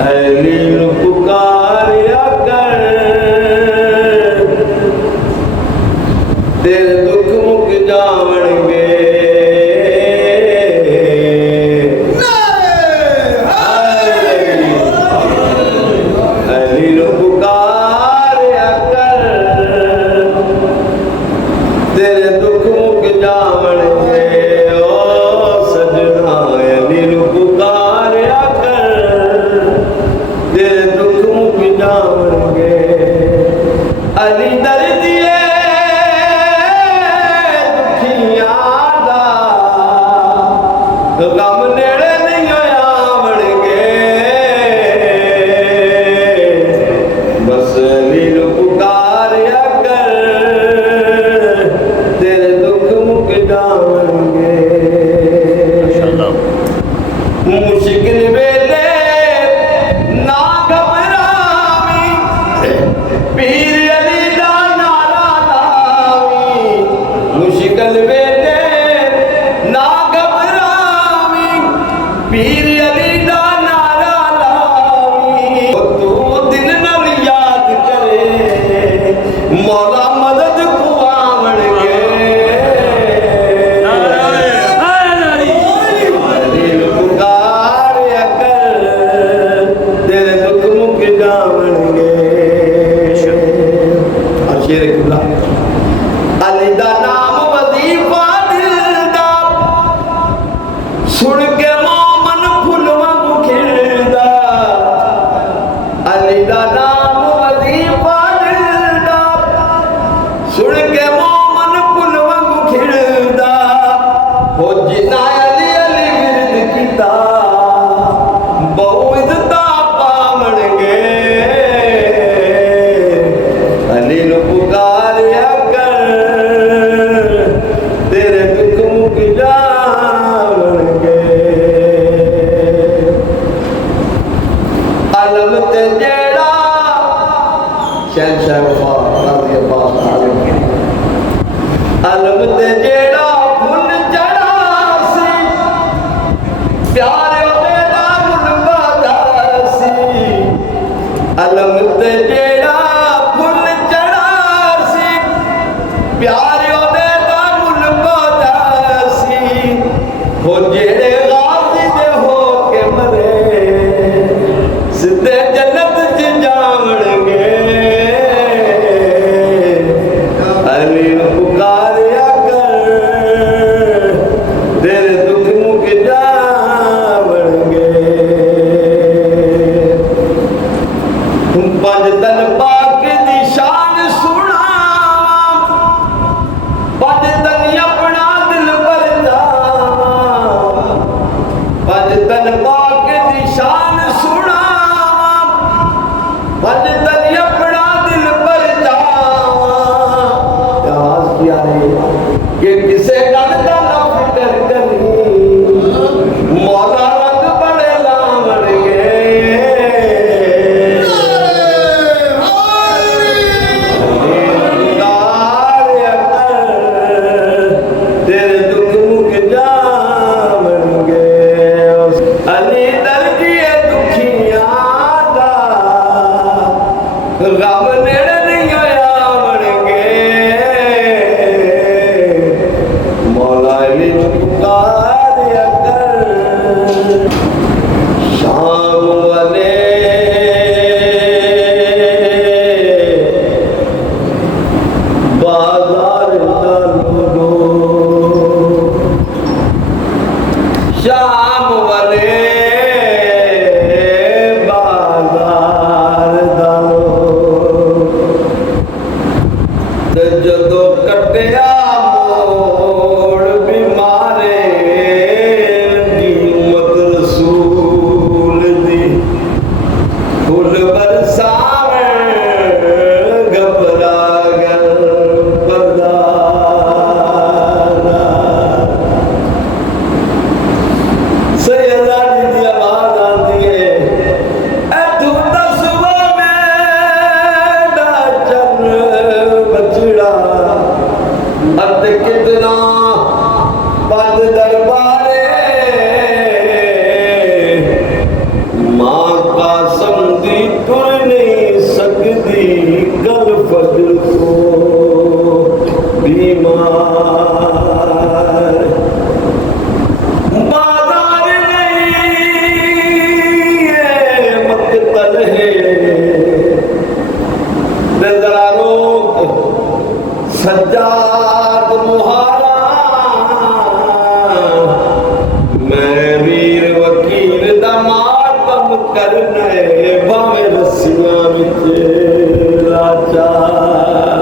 अली पुकारिया कर, तेरे दुख मुक जावणगे। अली पुकारिया कर, तेरे दुख मुक जावणगे। ओ सजना अली पुकारिया कर, तेरे दुख मुक जावणगे। अली दर्दिए गम नेड़े नहीं आवणगे। बस अली पुकारिया कर, तेरे दुख मुक जावणगे। मुश्किल वेले ना घबरावी, पीर अली दा नारा लावी। मुश्किल वेले ना पीर अली दा नारा लावी। तू दिन नल याद करे, मौला मदद को आवणगे। अली पुकारिया कर, तेरे दुख मुक जावणगे। और शेर किबला अली दा नाम वजीफा दिल दा, सुन के अली दा नाम वजीफा दिलदा, सुन के मोमन फुल वांगू खिलदा। हो जिना अली अली विरद कीता, बहु इज्जता पावणगे। अली पुकारिया कर, तेरे दुख मुक जावणगे। अलम ते जेड़ा शहंशाह वफा काज़ी अब्बास आलिम, अलम ते जेड़ा फुल चढ़ा सी, प्यारे ओदे दा मुल बादा सी। अलम ते जेड़ा फुल चढ़ा सी, प्यारे ओदे दा मुल बादा सी। हो जेड़े गाज़ी दे हो के मरे, सिद्धे जन्नत च जावणगे। अली पुकारिया कर, तेरे दुख मुक जावणगे। पंज करना है भावे रस्सियां विच लाचार